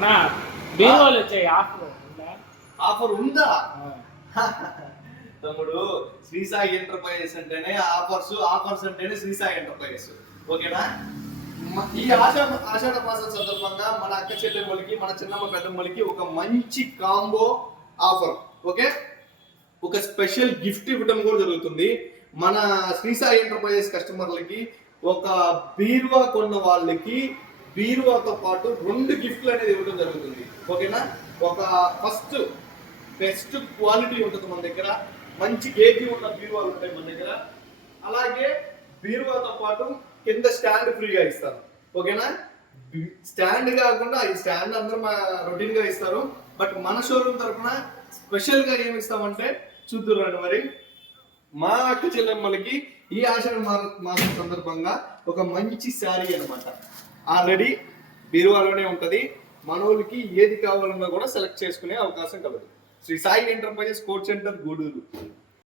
బీరువాలు వచ్చాయి ఆఫర్ ఉందా తమ్ముడు? శ్రీ సాయి ఎంటర్ప్రైజెస్ అంటేనే ఆఫర్స్ అంటేనే శ్రీ సాయి ఎంటర్ప్రైజెస్. ఓకేనా? ఈ ఆషాఢ మాసం సందర్భంగా మన అక్క చెల్లెమ్మలకి, మన చిన్నమ్మ పెద్దమ్మలకి ఒక మంచి కాంబో ఆఫర్. ఓకే, ఒక స్పెషల్ గిఫ్ట్ ఇవ్వడం కూడా జరుగుతుంది. మన శ్రీ సాయి ఎంటర్ప్రైజెస్ కస్టమర్లకి ఒక బీరువా కొన్న వాళ్ళకి బీరువాతో పాటు 2 గిఫ్ట్లు అనేది ఇవ్వడం జరుగుతుంది. ఓకేనా? ఒక ఫస్ట్ బెస్ట్ క్వాలిటీ ఉంటుంది మన దగ్గర, మంచి కేజీ ఉన్న బీరువాలు ఉంటాయి మన దగ్గర. అలాగే బీరువాతో పాటు కింద స్టాండ్ ఫ్రీగా ఇస్తారు. ఓకేనా? స్టాండ్ కాకుండా ఈ స్టాండ్ అందరూ రొటీన్ గా ఇస్తారు, బట్ మన షోరూమ్ తరఫున స్పెషల్ గా ఏమి ఇస్తామంటే చూద్దురండి. మరి మా అక్క చెల్లెమ్మలకి ఈ ఆషాఢ మాసం సందర్భంగా ఒక మంచి శారీ అనమాట. ఆల్రెడీ బీరువాలోనే ఉంటది. మనోళ్ళకి ఏది కావాలన్నా కూడా సెలెక్ట్ చేసుకునే అవకాశం కలదు. Shri Sai enterprises coat centre Gudur.